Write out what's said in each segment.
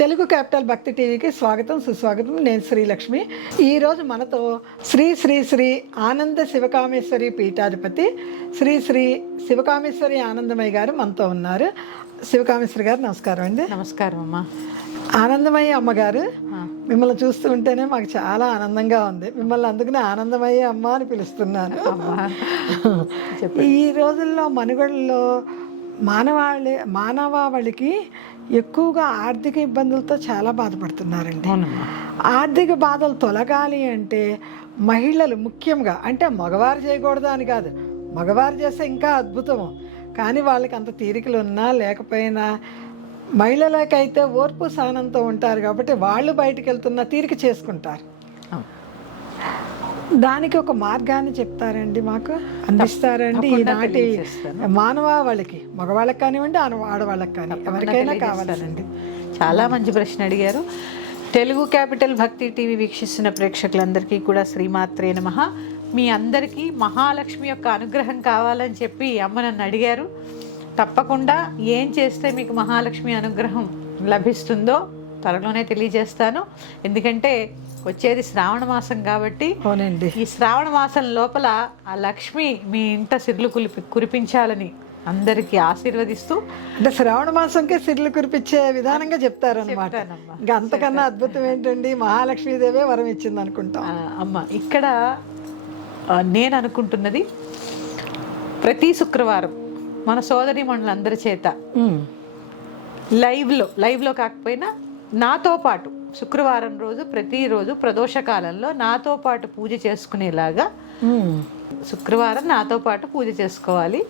Telugu capital భక్తి టీవీకి స్వాగతం సుస్వాగతం. నేను శ్రీలక్ష్మి. ఈరోజు మనతో శ్రీ శ్రీ శ్రీ ఆనంద శివకామేశ్వరి పీఠాధిపతి శ్రీ శ్రీ శివకామేశ్వరి ఆనందమయ్య గారు మనతో ఉన్నారు. శివకామేశ్వరి గారు నమస్కారం అండి. నమస్కారం అమ్మా. ఆనందమయ్య అమ్మగారు, మిమ్మల్ని చూస్తూ ఉంటేనే మాకు చాలా ఆనందంగా ఉంది. మిమ్మల్ని అందుకనే ఆనందమయ్య అమ్మ అని పిలుస్తున్నాను. ఈ రోజుల్లో మనుగడలో మానవాళికి ఎక్కువగా ఆర్థిక ఇబ్బందులతో చాలా బాధపడుతున్నారండి. ఆర్థిక బాధలు తొలగాలి అంటే మహిళలు ముఖ్యంగా, అంటే మగవారు చేయకూడదు అని కాదు, మగవారు చేస్తే ఇంకా అద్భుతం. కానీ వాళ్ళకి అంత తీరికలు ఉన్నా లేకపోయినా మహిళలకైతే ఓర్పు సహనంతో ఉంటారు కాబట్టి వాళ్ళు బయటికి వెళ్తున్న తీరిక చేసుకుంటారు. దానికి ఒక మార్గాన్ని చెప్తారండి, మాకు అందిస్తారండి. ఈనాటి మానవాళికి, మగవాళ్ళకి కానివ్వండి ఆడవాళ్ళకి కానీ ఎవరికైనా కావాలండి. చాలా మంచి ప్రశ్న అడిగారు. తెలుగు క్యాపిటల్ భక్తి టీవీ వీక్షిస్తున్న ప్రేక్షకులందరికీ కూడా శ్రీమాత్రే నమః. మీ అందరికీ మహాలక్ష్మి యొక్క అనుగ్రహం కావాలని చెప్పి అమ్మ నన్ను అడిగారు. తప్పకుండా ఏం చేస్తే మీకు మహాలక్ష్మి అనుగ్రహం లభిస్తుందో త్వరలోనే తెలియజేస్తాను. ఎందుకంటే వచ్చేది శ్రావణ మాసం కాబట్టి ఈ శ్రావణ మాసం లోపల ఆ లక్ష్మి మీ ఇంట సిరులు కురిపించాలని అందరికీ ఆశీర్వదిస్తూ, అంటే శ్రావణ మాసంకే సిరులు కురిపించే విధానంగా చెప్తారు అనమాట. ఇంకా అంతకన్నా అద్భుతం ఏంటండి, మహాలక్ష్మీదేవే వరం ఇచ్చింది అనుకుంటాం. అమ్మ, ఇక్కడ నేను అనుకుంటున్నది ప్రతి శుక్రవారం మన సోదరి మండలందరి చేత లైవ్లో కాకపోయినా నాతో పాటు శుక్రవారం రోజు ప్రతిరోజు ప్రదోషకాలంలో నాతో పాటు పూజ చేసుకునేలాగా శుక్రవారం నాతో పాటు పూజ చేసుకోవాలి.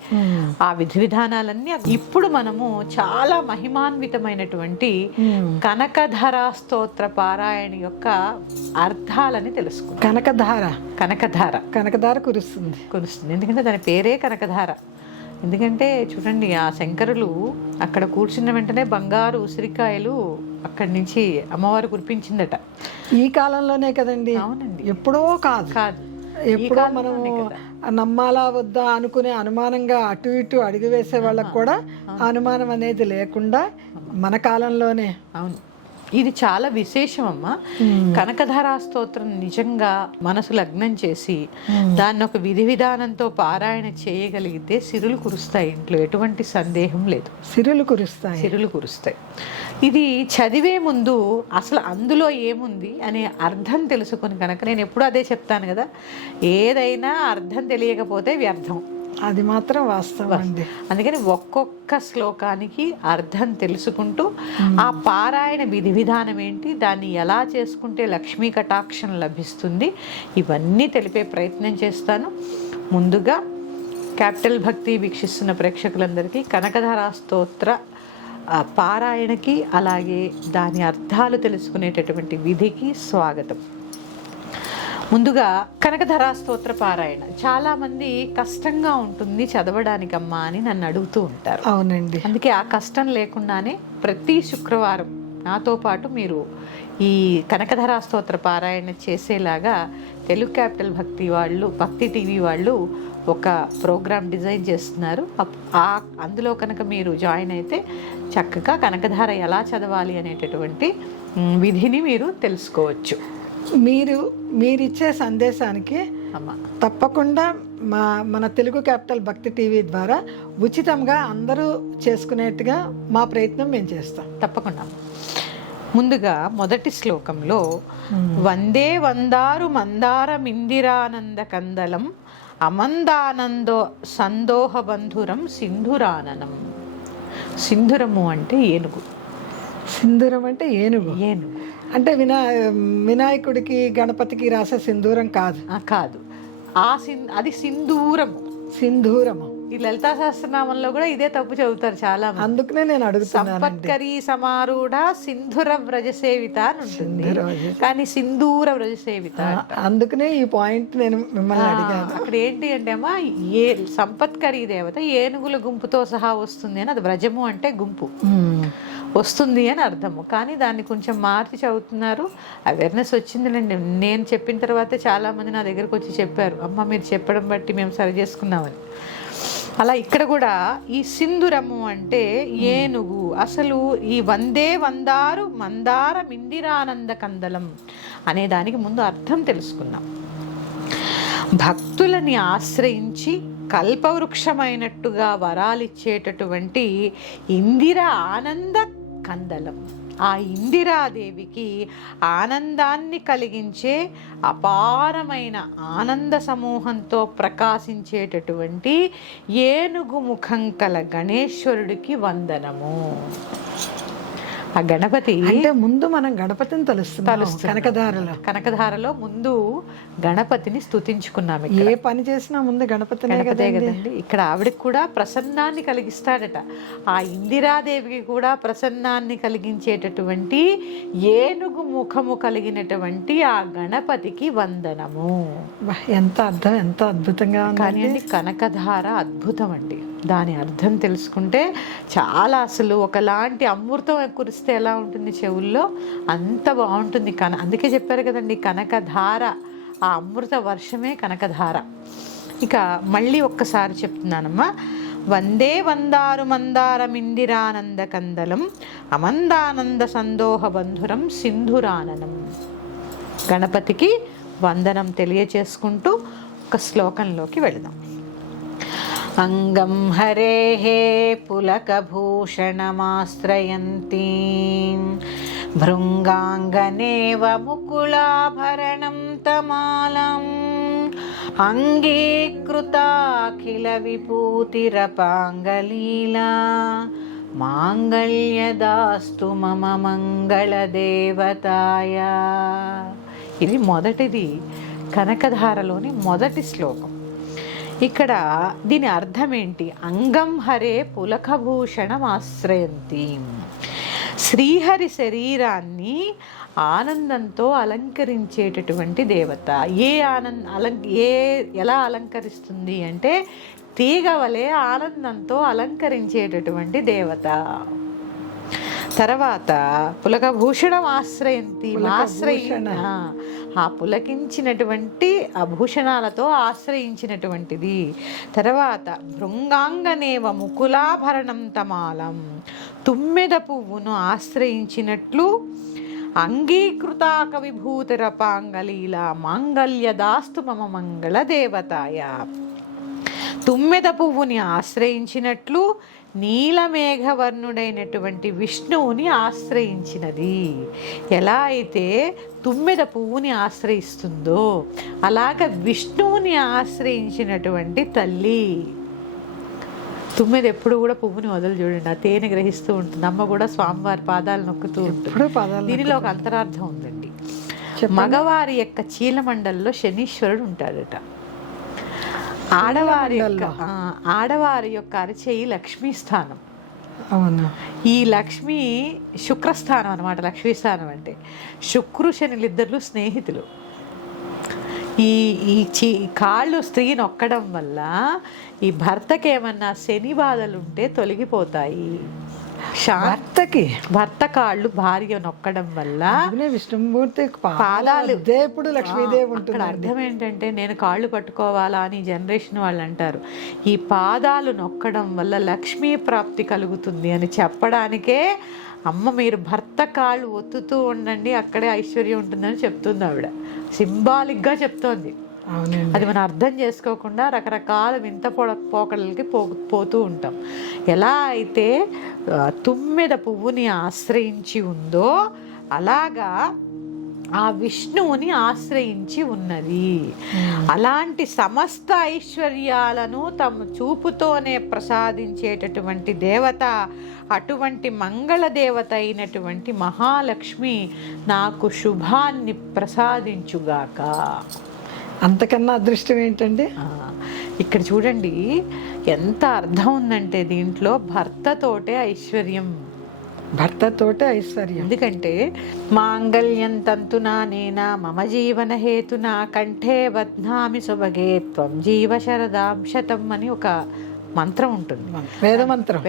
ఆ విధి విధానాలన్నీ ఇప్పుడు మనము చాలా మహిమాన్వితమైనటువంటి కనకధార స్తోత్ర పారాయణ యొక్క అర్థాలని తెలుసుకుంటాం. కనకధార కురుస్తుంది. ఎందుకంటే దాని పేరే కనకధార. ఎందుకంటే చూడండి, ఆ శంకరులు అక్కడ కూర్చున్న వెంటనే బంగారు ఉసిరికాయలు అక్కడి నుంచి అమ్మవారు కురిపించిందట. ఈ కాలంలోనే కదండి. అవునండి, ఎప్పుడో కాదు. ఎప్పుడో మనము నమ్మాలా వద్దా అనుకునే అనుమానంగా అటు ఇటు అడుగు వేసే వాళ్ళకు కూడా అనుమానం అనేది లేకుండా మన కాలంలోనే. అవును, ఇది చాలా విశేషం అమ్మా. కనకధారా స్తోత్రం నిజంగా మనసు లగ్నం చేసి దాన్ని ఒక విధి విధానంతో పారాయణ చేయగలిగితే సిరులు కురుస్తాయి. ఇంట్లో ఎటువంటి సందేహం లేదు, సిరులు కురుస్తాయి. ఇది చదివే ముందు అసలు అందులో ఏముంది అనే అర్థం తెలుసుకొని కనుక, నేను ఎప్పుడు అదే చెప్తాను కదా, ఏదైనా అర్థం తెలియకపోతే వ్యర్థం. అది మాత్రం వాస్తవం అండి. అందుకని ఒక్కొక్క శ్లోకానికి అర్థం తెలుసుకుంటూ ఆ పారాయణ విధి విధానం ఏంటి, దాన్ని ఎలా చేసుకుంటే లక్ష్మీ కటాక్షం లభిస్తుంది, ఇవన్నీ తెలిపే ప్రయత్నం చేస్తాను. ముందుగా క్యాపిటల్ భక్తి వీక్షిస్తున్న ప్రేక్షకులందరికీ కనకధారా స్తోత్ర పారాయణకి అలాగే దాని అర్థాలు తెలుసుకునేటటువంటి విధికి స్వాగతం. ముందుగా కనకధారా స్తోత్ర పారాయణ చాలా మంది కష్టంగా ఉంటుంది చదవడానికమ్మా అని నన్ను అడుగుతూ ఉంటారు. అవునండి, అందుకే ఆ కష్టం లేకుండానే ప్రతి శుక్రవారం నాతో పాటు మీరు ఈ కనకధారా స్తోత్ర పారాయణ చేసేలాగా తెలుగు క్యాపిటల్ భక్తి టీవీ వాళ్ళు ఒక ప్రోగ్రామ్ డిజైన్ చేస్తున్నారు. అందులో కనుక మీరు జాయిన్ అయితే చక్కగా కనకధార ఎలా చదవాలి అనేటటువంటి విధిని మీరు తెలుసుకోవచ్చు. మీరిచ్చే సందేశానికి తప్పకుండా మన తెలుగు క్యాపిటల్ భక్తి టీవీ ద్వారా ఉచితంగా అందరూ చేసుకునేట్టుగా మా ప్రయత్నం మేము చేస్తాం. తప్పకుండా. ముందుగా మొదటి శ్లోకంలో వందే వందారు మందార మిందిరానంద కందలం అమందానందో సందోహ బంధురం సింధురాననం. సింధురము అంటే ఏనుగు. సింధూరం అంటే ఏనుగు అంటే వినాయకుడికి గణపతికి రాసే సింధూరం కాదు. అది సింధూరము. ఈ లలితా సహస్రనామంలో కూడా ఇదే తప్పు చదువుతారు చాలా మంది. అందుకనే నేను అడుగుతున్నాను. సంపత్కరీ సమారూఢ సింధుర వ్రజసేవిత అని ఉంటుంది, కానీ సింధూర వ్రజసేవిత. అందుకనే ఈ పాయింట్ నేను మిమ్మల్ని అడిగాను. అక్కడ ఏంటి అంటే అమ్మా, సంపత్కరీ దేవత ఏనుగుల గుంపుతో సహా వస్తుంది అని, అది వ్రజము అంటే గుంపు వస్తుంది అని అర్థము. కానీ దాన్ని కొంచెం మార్చి చదువుతున్నారు. అవేర్నెస్ వచ్చిందిలేండి. నేను చెప్పిన తర్వాతే చాలామంది నా దగ్గరకు వచ్చి చెప్పారు, అమ్మ మీరు చెప్పడం బట్టి మేము సరి చేసుకున్నామని. అలా ఇక్కడ కూడా ఈ సింధురము అంటే ఏనుగు. అసలు ఈ వందే వందారు మందార మిందిరానంద కందలం అనే దానికి ముందు అర్థం తెలుసుకుందాం. భక్తులని ఆశ్రయించి కల్పవృక్షమైనట్టుగా వరాలిచ్చేటటువంటి ఇందిర ఆనంద కందలం. ఆ ఇందిరాదేవికి ఆనందాన్ని కలిగించే అపారమైన ఆనంద సమూహంతో ప్రకాశించేటటువంటి ఏనుగు ముఖం కల గణేశ్వరుడికి వందనము. ఆ గణపతి అంటే ముందు మనం గణపతిని తలుస్తున్నాం. కనకధారలో ముందు గణపతిని స్తుతించుకున్నాం. ఏ పని చేసినా ముందు గణపతినే కదండి. ఇక్కడ ఆవిడకి కూడా ప్రసన్నాన్ని కలిగిస్తాడట. ఆ ఇందిరాదేవికి కూడా ప్రసన్నాన్ని కలిగించేటటువంటి ఏనుగు ముఖము కలిగినటువంటి ఆ గణపతికి వందనము. ఎంత అర్థం, ఎంత అద్భుతంగా కానీ అండి కనకధార అద్భుతం అండి. దాని అర్థం తెలుసుకుంటే చాలా, అసలు ఒకలాంటి అమృతం కురిస్తే ఎలా ఉంటుంది చెవుల్లో అంత బాగుంటుంది. అందుకే చెప్పారు కదండి కనకధార, ఆ అమృత వర్షమే కనకధార. ఇక మళ్ళీ ఒక్కసారి చెప్తున్నానమ్మా. వందే వందారు మందారమిందిరానంద కందలం అమందానంద సందోహ బంధురం సింధురాననం. గణపతికి వందనం తెలియచేసుకుంటూ ఒక శ్లోకంలోకి వెళదాం. అంగం హరేః పులకభూషణమాశ్రయంతీ భృంగాంగనేవ ముకుళాభరణం తమాలం అంగీకృతాఖిల విభూతిరపాంగలీలా మాంగళ్యదాస్తు మమ మంగళదేవతాయ. ఇది మొదటిది, కనకధారలోని మొదటి శ్లోకం. ఇక్కడ దీని అర్థం ఏంటి? అంగం హరే పులకభూషణం ఆశ్రయంతి. శ్రీహరి శరీరాన్ని ఆనందంతో అలంకరించేటటువంటి దేవత. ఎలా అలంకరిస్తుంది అంటే తీగ వలె ఆనందంతో అలంకరించేటటువంటి దేవత. తర్వాత పులకభూషణం ఆశ్రయంతి, ఆ పులకించినటువంటి ఆభూషణాలతో ఆశ్రయించినటువంటిది. తర్వాత భృంగాంగనేవ ముకులాభరణం తమాలం, తుమ్మెద పువ్వును ఆశ్రయించినట్లు అంగీకృతాక విభూతిరపాంగలీల మాంగళ్యదాస్తు మమ మంగళ దేవతాయ. తుమ్మెద పువ్వుని ఆశ్రయించినట్లు నీలమేఘవర్ణుడైనటువంటి విష్ణువుని ఆశ్రయించినది. ఎలా అయితే తుమ్మెద పువ్వుని ఆశ్రయిస్తుందో అలాగ విష్ణువుని ఆశ్రయించినటువంటి తల్లి. తుమ్మెద ఎప్పుడు కూడా పువ్వుని వదలు చూడండి, ఆ తేనె గ్రహిస్తూ ఉంటుంది. అమ్మ కూడా స్వామివారి పాదాలు నొక్కుతూ ఉంటుంది. దీనిలో ఒక అంతరార్థం ఉందండి. మగవారి యొక్క చీలమండల్లో శనీశ్వరుడు ఉంటాడట. ఆడవారి యొక్క అరచేయి లక్ష్మీ స్థానం. అవును. ఈ లక్ష్మి శుక్రస్థానం అనమాట. లక్ష్మీ స్థానం అంటే శుక్రు శనిలిద్దరు స్నేహితులు. ఈ కాళ్ళు స్త్రీ నొక్కడం వల్ల ఈ భర్తకి ఏమన్నా శని బాధలుంటే తొలగిపోతాయి. భర్త కాళ్ళు భార్య నొక్కడం వల్ల విష్ణుమూర్తి పాదాలు ఎప్పుడు లక్ష్మీదేవి ఉంటుంది. అర్థం ఏంటంటే నేను కాళ్ళు పట్టుకోవాలా అని జనరేషన్ వాళ్ళు అంటారు. ఈ పాదాలు నొక్కడం వల్ల లక్ష్మీ ప్రాప్తి కలుగుతుంది అని చెప్పడానికే అమ్మ మీరు భర్త కాళ్ళు ఒత్తుతూ ఉండండి, అక్కడే ఐశ్వర్యం ఉంటుందని చెప్తుంది ఆవిడ. సింబాలిక్గా చెప్తోంది. అది మనం అర్థం చేసుకోకుండా రకరకాల వింత పోకడలకి పోతూ ఉంటాం. ఎలా అయితే తుమ్మెద పువ్వుని ఆశ్రయించి ఉందో అలాగా ఆ విష్ణువుని ఆశ్రయించి ఉన్నది. అలాంటి సమస్త ఐశ్వర్యాలను తమ చూపుతోనే ప్రసాదించేటటువంటి దేవత, అటువంటి మంగళ దేవత అయినటువంటి మహాలక్ష్మి నాకు శుభాన్ని ప్రసాదించుగాక. అంతకన్నా అదృష్టం ఏంటండి? ఇక్కడ చూడండి ఎంత అర్థం ఉందంటే దీంట్లో భర్తతోటే ఐశ్వర్యం. ఎందుకంటే మాంగళ్యం తంతునా నేనా మమ జీవన హేతునా కంఠే బధ్నామి సుభగే త్వం జీవ శరదాం శతం అని ఒక మంత్రం ఉంటుంది. వేదమంత్రం.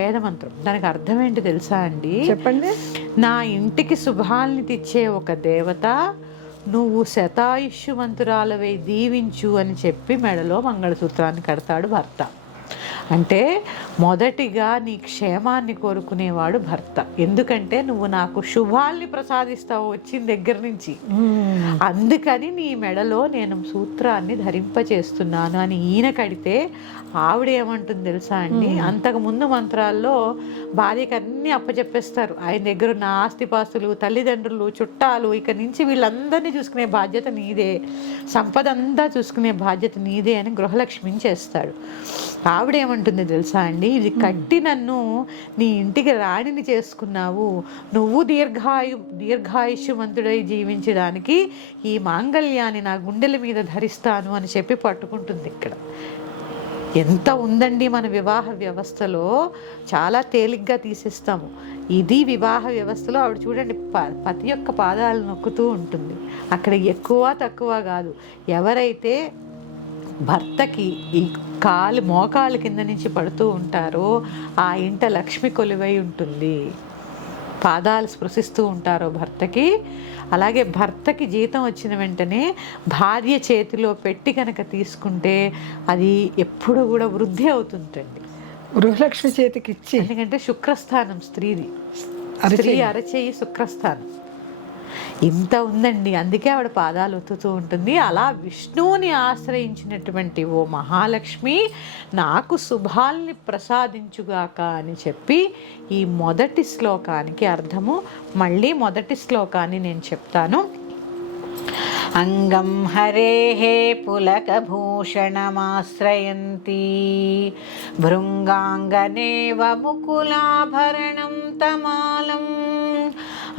దానికి అర్థం ఏంటి తెలుసా అండి? చెప్పండి. నా ఇంటికి శుభాల్ని తెచ్చే ఒక దేవత, నువ్వు శతాయుష్యవంతురాలవై దీవించు అని చెప్పి మెడలో మంగళసూత్రాన్ని కడతాడు భర్త. అంటే మొదటిగా నీ క్షేమాన్ని కోరుకునేవాడు భర్త. ఎందుకంటే నువ్వు నాకు శుభాల్ని ప్రసాదిస్తావు వచ్చిన దగ్గర నుంచి, అందుకని నీ మెడలో నేను సూత్రాన్ని ధరింపచేస్తున్నాను అని ఈయన కడితే ఆవిడ ఏమంటుంది తెలుసా అండి, అంతకు ముందు మంత్రాల్లో భార్యకి అన్నీ అప్పచెప్పేస్తారు. ఆయన దగ్గర ఉన్న ఆస్తిపాస్తులు, తల్లిదండ్రులు, చుట్టాలు, ఇక నుంచి వీళ్ళందరినీ చూసుకునే బాధ్యత నీదే, సంపద అంతా చూసుకునే బాధ్యత నీదే అని గృహలక్ష్మిని చేస్తాడు. ఆవిడేమంటుంది తెలుసా అండి, ఇది కట్టి నన్ను నీ ఇంటికి రాణిని చేసుకున్నావు, నువ్వు దీర్ఘాయుష్యవంతుడై జీవించడానికి ఈ మాంగళ్యాన్ని నా గుండెల మీద ధరిస్తాను అని చెప్పి పట్టుకుంటుంది. ఇక్కడ ఎంత ఉందండి మన వివాహ వ్యవస్థలో, చాలా తేలిగ్గా తీసేస్తాము. ఇది వివాహ వ్యవస్థలో ఆవిడ చూడండి పతి యొక్క పాదాలు నొక్కుతూ ఉంటుంది. అక్కడ ఎక్కువ తక్కువ కాదు. ఎవరైతే భర్తకి ఈ మోకాళ్ళ కింద నుంచి పడుతూ ఉంటారో ఆ ఇంట లక్ష్మి కొలువై ఉంటుంది. పాదాలు స్పృశిస్తూ ఉంటారో భర్తకి, అలాగే భర్తకి జీతం వచ్చిన వెంటనే భార్య చేతిలో పెట్టి కనుక తీసుకుంటే అది ఎప్పుడు కూడా వృద్ధి అవుతుందండి. గృహలక్ష్మి చేతికి ఇచ్చి, ఎందుకంటే శుక్రస్థానం స్త్రీ అరచేయి శుక్రస్థానం. ఇంత ఉందండి, అందుకే ఆవిడ పాదాలు ఒత్తుతూ ఉంటుంది. అలా విష్ణువుని ఆశ్రయించినటువంటి ఓ మహాలక్ష్మి నాకు శుభాల్ని ప్రసాదించుగాక అని చెప్పి ఈ మొదటి శ్లోకానికి అర్థము మళ్ళీ మొదటి శ్లోకాన్ని నేను చెప్తాను. అంగం హరేః పులకభూషణమాశ్రయంతి భృంగాంగనేవ ముకులాభరణం తమాలం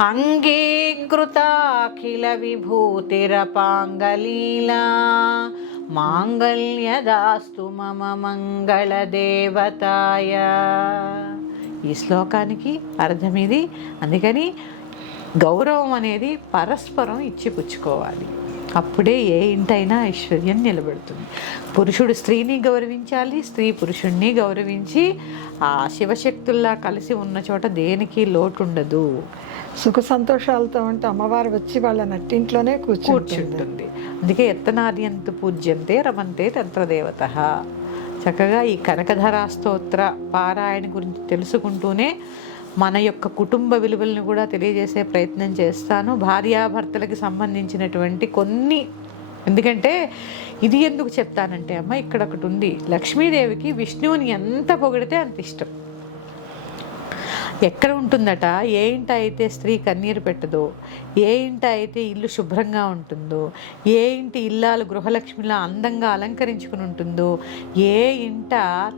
అంగీకృతాఖిల విభూతిరపాంగలీలా మాంగళ్యదాస్తు మమ మంగళదేవతాయ. ఈ శ్లోకానికి అర్థం ఇది. అందుకని గౌరవం అనేది పరస్పరం ఇచ్చిపుచ్చుకోవాలి, అప్పుడే ఏ ఇంటైనా ఐశ్వర్యం నిలబడుతుంది. పురుషుడు స్త్రీని గౌరవించాలి, స్త్రీ పురుషుణ్ణి గౌరవించి ఆ శివశక్తుల్లా కలిసి ఉన్న చోట దేనికి లోటు ఉండదు. సుఖ సంతోషాలతో ఉంటే అమ్మవారు వచ్చి వాళ్ళ నట్టింట్లోనే కూర్చుంటుంది. అందుకే ఎత్తనార్యంతు పూజ్యంతే రమంతే తంత్రదేవత. చక్కగా ఈ కనకధరా స్తోత్ర పారాయణ గురించి తెలుసుకుంటూనే మన యొక్క కుటుంబ విలువలను కూడా తెలియజేసే ప్రయత్నం చేస్తాను. భార్యాభర్తలకి సంబంధించినటువంటి కొన్ని, ఎందుకంటే ఇది ఎందుకు చెప్తానంటే అమ్మ, ఇక్కడ ఒకటి ఉంది. లక్ష్మీదేవికి విష్ణువుని ఎంత పొగిడితే అంత ఇష్టం. ఎక్కడ ఉంటుందట, ఏ ఇంట అయితే స్త్రీ కన్నీరు పెట్టదో, ఏ ఇంట అయితే ఇల్లు శుభ్రంగా ఉంటుందో, ఏ ఇంటి ఇల్లాలు గృహలక్ష్మిలా అందంగా అలంకరించుకుని ఉంటుందో, ఏ ఇంట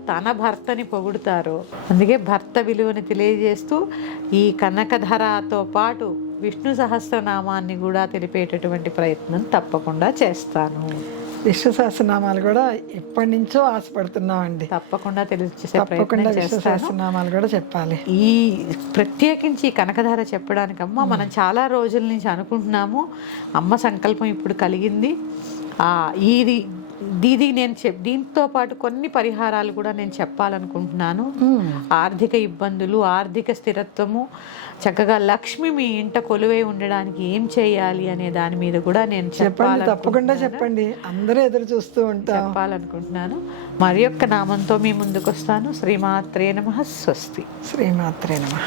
తన భర్తని పొగుడుతారో. అందుకే భర్త విలువని తెలియజేస్తూ ఈ కనకధరాతో పాటు విష్ణు సహస్రనామాన్ని కూడా తెలిపేటటువంటి ప్రయత్నం తప్పకుండా చేస్తాను. విష్ణు సహస్రనామాలు కూడా ఎప్పటి నుంచో ఆశపడుతున్నామండి, తప్పకుండా తప్పకుండా విష్ణు సహస్రనామాలు కూడా చెప్పాలి. ఈ ప్రత్యేకించి కనకధార చెప్పడానికమ్మ మనం చాలా రోజుల నుంచి అనుకుంటున్నాము. అమ్మ సంకల్పం ఇప్పుడు కలిగింది. ఇది నేను దీంతో పాటు కొన్ని పరిహారాలు కూడా నేను చెప్పాలనుకుంటున్నాను. ఆర్థిక ఇబ్బందులు, ఆర్థిక స్థిరత్వము, చక్కగా లక్ష్మి మీ ఇంట కొలువై ఉండడానికి ఏం చేయాలి అనే దాని మీద కూడా నేను తప్పకుండా చెప్పండి, అందరూ ఎదురు చూస్తూ ఉంటాం, చెప్పాలనుకుంటున్నాను. మరి యొక్క నామంతో మీ ముందుకు వస్తాను. శ్రీమాత్రే నమః. స్వస్తి. శ్రీమాత్రే నమః.